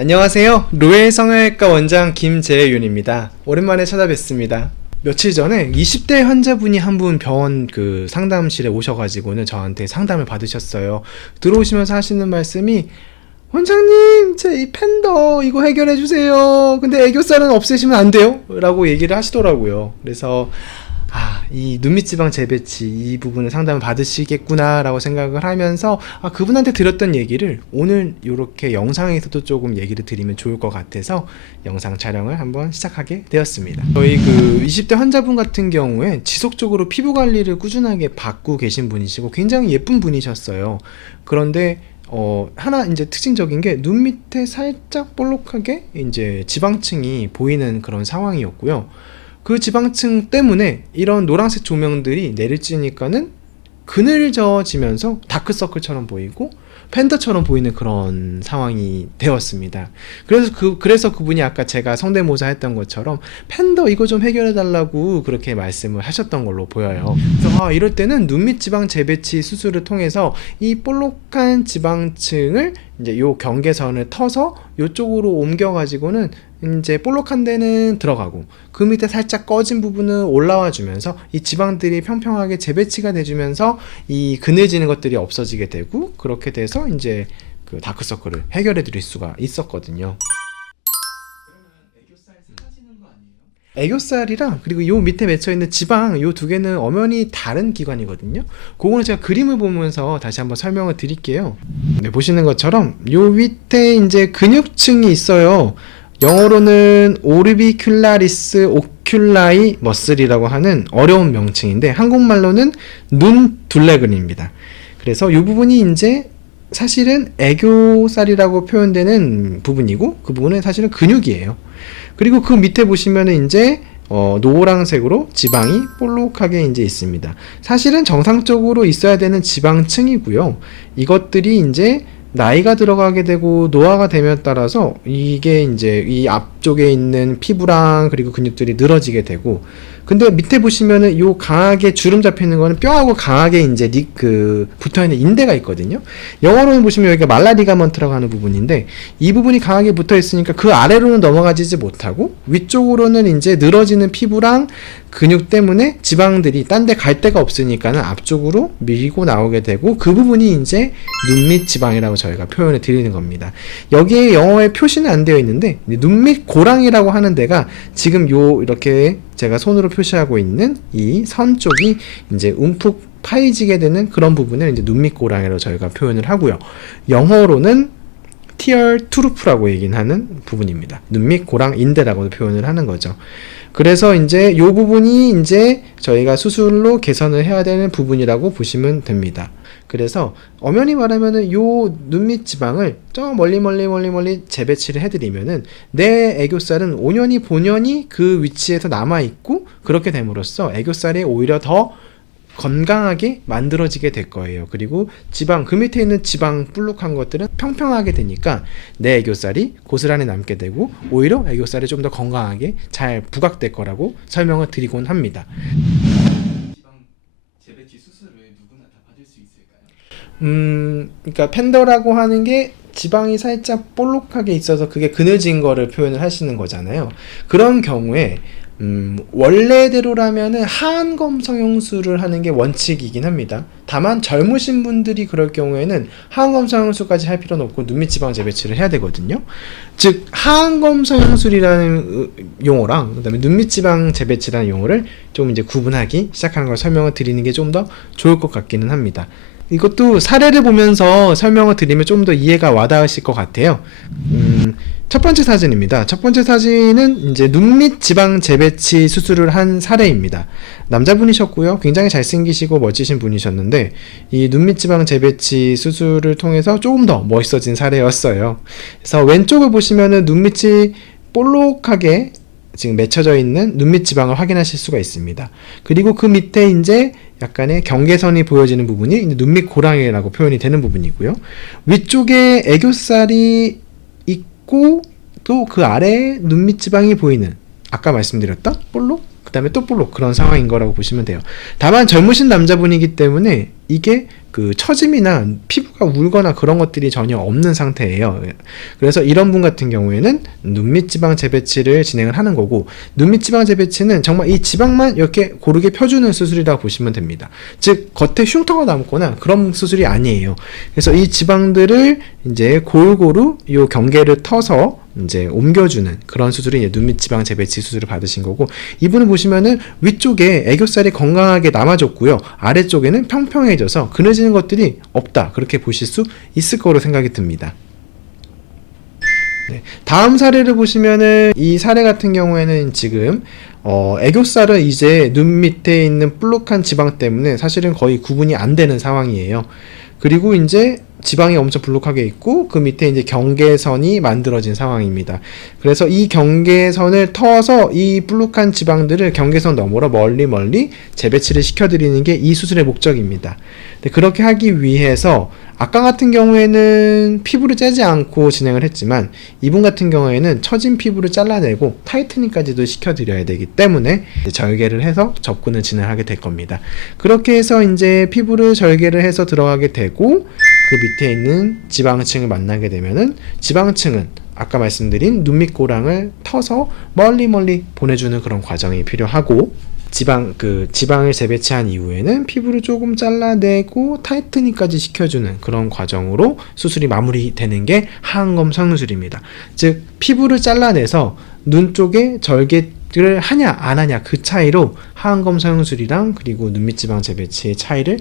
안녕하세요. 로엘 성형외과 원장 김재윤입니다. 오랜만에 찾아뵙습니다. 며칠 전에 20대 환자분이 한 분 병원 상담실에 오셔가지고는 저한테 상담을 받으셨어요. 들어오시면서 하시는 말씀이 원장님, 제 이 팬더 이거 해결해 주세요. 근데 애교살은 없애시면 안 돼요? 라고 얘기를 하시더라고요. 그래서 이 눈밑지방 재배치 이 부분을 상담을 받으시겠구나 라고 생각을 하면서 그분한테 드렸던 얘기를 오늘 이렇게 영상에서도 조금 얘기를 드리면 좋을 것 같아서 영상 촬영을 한번 시작하게 되었습니다. 저희 20대 환자분 같은 경우에 지속적으로 피부 관리를 꾸준하게 받고 계신 분이시고 굉장히 예쁜 분이셨어요. 그런데 하나 이제 특징적인 게 눈 밑에 살짝 볼록하게 이제 지방층이 보이는 그런 상황이었고요. 그 지방층 때문에 이런 노란색 조명들이 내리쬐니까는 그늘져지면서 다크서클처럼 보이고 팬더처럼 보이는 그런 상황이 되었습니다. 그래서 그분이 아까 제가 성대모사 했던 것처럼 팬더 이거 좀 해결해 달라고 그렇게 말씀을 하셨던 걸로 보여요. 그래서 이럴 때는 눈밑 지방 재배치 수술을 통해서 이 볼록한 지방층을 이제 요 경계선을 터서 요쪽으로 옮겨 가지고는 이제 볼록한 데는 들어가고 그 밑에 살짝 꺼진 부분은 올라와 주면서 이 지방들이 평평하게 재배치가 돼주면서 이 그늘지는 것들이 없어지게 되고 그렇게 돼서 이제 그 다크서클을 해결해 드릴 수가 있었거든요. 애교살이랑 그리고 요 밑에 맺혀있는 지방 요 두 개는 엄연히 다른 기관이거든요. 그거는 제가 그림을 보면서 다시 한번 설명을 드릴게요. 네, 보시는 것처럼 요 밑에 이제 근육층이 있어요. 영어로는 오르비큘라리스 오큘라이 머슬이라고 하는 어려운 명칭인데 한국말로는 눈 둘레근입니다. 그래서 이 부분이 이제 사실은 애교살이라고 표현되는 부분이고 그 부분은 사실은 근육이에요. 그리고 그 밑에 보시면은 이제 노란색으로 지방이 볼록하게 이제 있습니다. 사실은 정상적으로 있어야 되는 지방층이고요. 이것들이 이제 나이가 들어가게 되고 노화가 되면 따라서 이게 이제 이 앞쪽에 있는 피부랑 그리고 근육들이 늘어지게 되고 근데 밑에 보시면은 요 강하게 주름 잡혀 있는 거는 뼈하고 강하게 이제 붙어 있는 인대가 있거든요. 영어로는 보시면 여기가 말라리가먼트라고 하는 부분인데 이 부분이 강하게 붙어 있으니까 그 아래로는 넘어가지 못하고 위쪽으로는 이제 늘어지는 피부랑 근육 때문에 지방들이 딴 데 갈 데가 없으니까는 앞쪽으로 밀고 나오게 되고 그 부분이 이제 눈밑 지방이라고 저희가 표현을 드리는 겁니다. 여기에 영어에 표시는 안 되어 있는데 눈밑 고랑이라고 하는 데가 지금 요 이렇게 제가 손으로 표시하고 있는 이 선 쪽이 이제 움푹 파이지게 되는 그런 부분을 이제 눈밑 고랑이라고 저희가 표현을 하고요. 영어로는 티얼 투루프라고 얘기는 하는 부분입니다. 눈밑 고랑 인대라고 표현을 하는 거죠. 그래서 이제 요 부분이 이제 저희가 수술로 개선을 해야 되는 부분이라고 보시면 됩니다. 그래서 엄연히 말하면은 요 눈밑 지방을 저 멀리 재배치를 해드리면은 내 애교살은 온연히 본연이 그 위치에서 남아있고 그렇게 됨으로써 애교살이 오히려 더 건강하게 만들어지게 될 거예요. 그리고 지방, 그 밑에 있는 지방 불룩한 것들은 평평하게 되니까 내 애교살이 고스란히 남게 되고 오히려 애교살이 좀 더 건강하게 잘 부각될 거라고 설명을 드리곤 합니다. 지방 재배치 수술을 누구나 다 받을 수 있을까요? 그러니까 팬더라고 하는 게 지방이 살짝 볼록하게 있어서 그게 그늘진 거를 표현을 하시는 거잖아요. 그런 경우에 원래대로라면은 하안검 성형술을 하는 게 원칙이긴 합니다. 다만 젊으신 분들이 그럴 경우에는 하안검 성형술까지 할 필요는 없고 눈밑 지방 재배치를 해야 되거든요. 즉 하안검 성형술이라는 용어랑 그다음에 눈밑 지방 재배치라는 용어를 좀 이제 구분하기 시작하는 걸 설명을 드리는 게 좀 더 좋을 것 같기는 합니다. 이것도 사례를 보면서 설명을 드리면 좀 더 이해가 와닿으실 것 같아요. 첫 번째 사진입니다. 첫 번째 사진은 이제 눈밑 지방 재배치 수술을 한 사례입니다. 남자분이셨고요. 굉장히 잘생기시고 멋지신 분이셨는데 이 눈밑 지방 재배치 수술을 통해서 조금 더 멋있어진 사례였어요. 그래서 왼쪽을 보시면은 눈밑이 볼록하게 지금 맺혀져 있는 눈밑 지방을 확인하실 수가 있습니다. 그리고 그 밑에 이제 약간의 경계선이 보여지는 부분이 눈밑 고랑이라고 표현이 되는 부분이고요. 위쪽에 애교살이 있고 또 그 아래에 눈밑 지방이 보이는 아까 말씀드렸던 볼록 그 다음에 또 볼록 그런 상황인 거라고 보시면 돼요. 다만 젊으신 남자분이기 때문에 이게 그 처짐이나 피부가 울거나 그런 것들이 전혀 없는 상태예요. 그래서 이런 분 같은 경우에는 눈밑 지방 재배치를 진행을 하는 거고, 눈밑 지방 재배치는 정말 이 지방만 이렇게 고르게 펴주는 수술이라고 보시면 됩니다. 즉 겉에 흉터가 남거나 그런 수술이 아니에요. 그래서 이 지방들을 이제 골고루 이 경계를 터서 이제 옮겨주는 그런 수술이 이제 눈밑 지방 재배치 수술을 받으신 거고, 이분을 보시면은 위쪽에 애교살이 건강하게 남아줬고요, 아래쪽에는 평평해져서 그늘지는 것들이 없다, 그렇게 보실 수 있을 거로 생각이 듭니다. 네, 다음 사례를 보시면은 이 사례 같은 경우에는 지금 애교살은 이제 눈 밑에 있는 볼록한 지방 때문에 사실은 거의 구분이 안 되는 상황이에요. 그리고 이제 지방이 엄청 볼록하게 있고 그 밑에 이제 경계선이 만들어진 상황입니다. 그래서 이 경계선을 터서 이 볼록한 지방들을 경계선 너머로 멀리 재배치를 시켜드리는 게 이 수술의 목적입니다. 그렇게 하기 위해서 아까 같은 경우에는 피부를 째지 않고 진행을 했지만, 이분 같은 경우에는 처진 피부를 잘라내고 타이트닝까지도 시켜드려야 되기 때문에 절개를 해서 접근을 진행하게 될 겁니다. 그렇게 해서 이제 피부를 절개를 해서 들어가게 되고, 그 밑에 있는 지방층을 만나게 되면은 지방층은 아까 말씀드린 눈밑고랑을 터서 멀리 보내주는 그런 과정이 필요하고, 지방을 재배치한 이후에는 피부를 조금 잘라내고 타이트닝까지 시켜주는 그런 과정으로 수술이 마무리되는 게 하안검 성형술입니다. 즉 피부를 잘라내서 눈 쪽에 절개를 하냐 안 하냐 그 차이로 하안검 성형술이랑 그리고 눈밑 지방 재배치의 차이를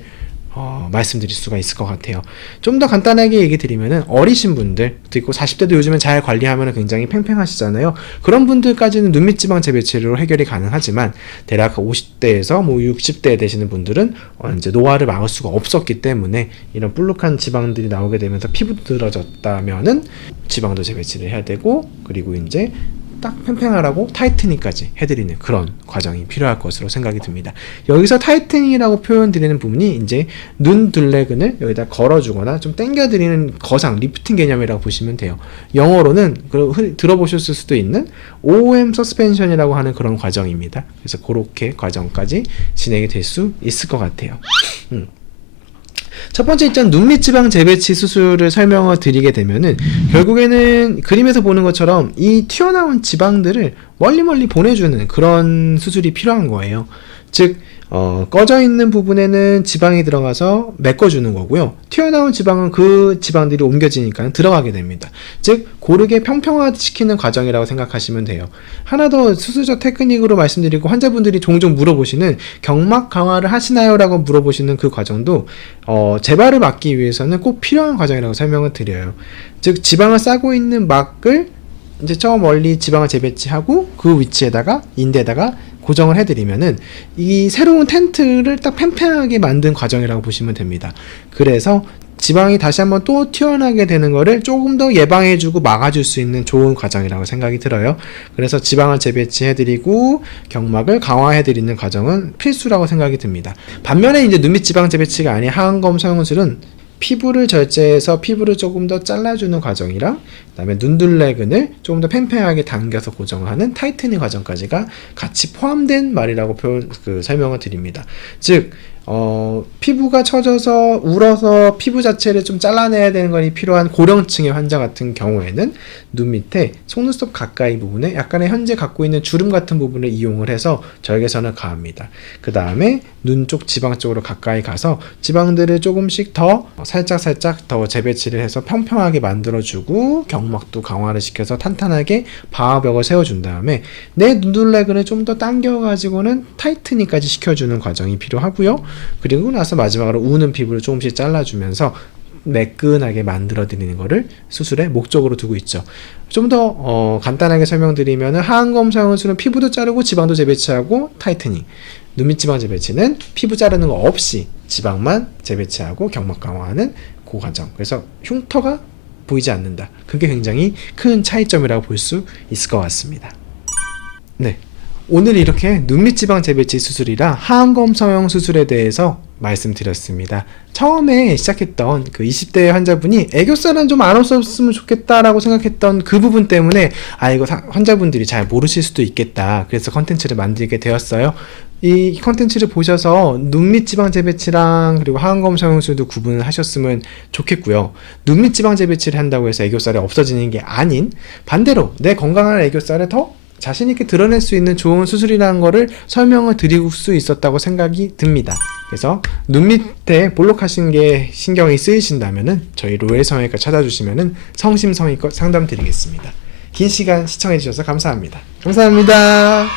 말씀드릴 수가 있을 것 같아요. 좀 더 간단하게 얘기 드리면은, 어리신 분들, 그리고 40대도 요즘엔 잘 관리하면 굉장히 팽팽하시잖아요. 그런 분들까지는 눈밑 지방 재배치로 해결이 가능하지만, 대략 50대에서 60대 되시는 분들은 이제 노화를 막을 수가 없었기 때문에 이런 볼록한 지방들이 나오게 되면서 피부도 들어졌다면은 지방도 재배치를 해야 되고, 그리고 이제 딱 팽팽하라고 타이트닝까지 해드리는 그런 과정이 필요할 것으로 생각이 듭니다. 여기서 타이트닝이라고 표현드리는 부분이 이제 눈 둘레근을 여기다 걸어주거나 좀 당겨드리는 거상, 리프팅 개념이라고 보시면 돼요. 영어로는 들어보셨을 수도 있는 OM 서스펜션이라고 하는 그런 과정입니다. 그래서 그렇게 과정까지 진행이 될 수 있을 것 같아요. 첫 번째 일단 눈밑 지방 재배치 수술을 설명을 드리게 되면은, 결국에는 그림에서 보는 것처럼 이 튀어나온 지방들을 멀리 보내주는 그런 수술이 필요한 거예요. 즉 꺼져 있는 부분에는 지방이 들어가서 메꿔주는 거고요, 튀어나온 지방은 그 지방들이 옮겨지니까 들어가게 됩니다. 즉 고르게 평평화시키는 과정이라고 생각하시면 돼요. 하나 더 수술적 테크닉으로 말씀드리고, 환자분들이 종종 물어보시는 경막 강화를 하시나요? 라고 물어보시는 그 과정도 재발을 막기 위해서는 꼭 필요한 과정이라고 설명을 드려요. 즉 지방을 싸고 있는 막을 이제 저 멀리 지방을 재배치하고 그 위치에다가 인대에다가 고정을 해드리면은 이 새로운 텐트를 딱 팽팽하게 만든 과정이라고 보시면 됩니다. 그래서 지방이 다시 한번 또 튀어나오게 되는 거를 조금 더 예방해주고 막아줄 수 있는 좋은 과정이라고 생각이 들어요. 그래서 지방을 재배치해드리고 경막을 강화해드리는 과정은 필수라고 생각이 듭니다. 반면에 이제 눈밑 지방 재배치가 아닌 하안검 성형술은 피부를 절제해서 피부를 조금 더 잘라주는 과정이랑, 그 다음에 눈둘레근을 조금 더 팽팽하게 당겨서 고정하는 타이트닝 과정까지가 같이 포함된 말이라고 설명을 드립니다. 즉 피부가 처져서 울어서 피부 자체를 좀 잘라내야 되는 것이 필요한 고령층의 환자 같은 경우에는 눈 밑에 속눈썹 가까이 부분에 약간의 현재 갖고 있는 주름 같은 부분을 이용을 해서 절개선을 가합니다. 그 다음에 눈 쪽 지방 쪽으로 가까이 가서 지방들을 조금씩 더 살짝 더 재배치를 해서 평평하게 만들어주고, 경막도 강화를 시켜서 탄탄하게 방어벽을 세워준 다음에 내 눈둘레근을 좀 더 당겨가지고는 타이트닝까지 시켜주는 과정이 필요하고요. 그리고 나서 마지막으로 우는 피부를 조금씩 잘라주면서 매끈하게 만들어 드리는 것을 수술의 목적으로 두고 있죠. 좀 더 간단하게 설명드리면, 하안검 성형술은 피부도 자르고 지방도 재배치하고 타이트닝, 눈밑 지방 재배치는 피부 자르는 거 없이 지방만 재배치하고 경막 강화하는 그 과정. 그래서 흉터가 보이지 않는다. 그게 굉장히 큰 차이점이라고 볼 수 있을 것 같습니다. 네. 오늘 이렇게 눈밑 지방 재배치 수술이랑 하안검 성형 수술에 대해서 말씀드렸습니다. 처음에 시작했던 그 20대 환자분이 애교살은 좀 안 없었으면 좋겠다라고 생각했던 그 부분 때문에 이거 환자분들이 잘 모르실 수도 있겠다. 그래서 컨텐츠를 만들게 되었어요. 이 컨텐츠를 보셔서 눈밑 지방 재배치랑 그리고 하안검 성형술도 구분을 하셨으면 좋겠고요. 눈밑 지방 재배치를 한다고 해서 애교살이 없어지는 게 아닌 반대로 내 건강한 애교살을 더 자신있게 드러낼 수 있는 좋은 수술이라는 거를 설명을 드릴 수 있었다고 생각이 듭니다. 그래서 눈 밑에 볼록하신 게 신경이 쓰이신다면은 저희 로엘 성형외과 찾아주시면은 성심성의껏 상담 드리겠습니다. 긴 시간 시청해주셔서 감사합니다. 감사합니다.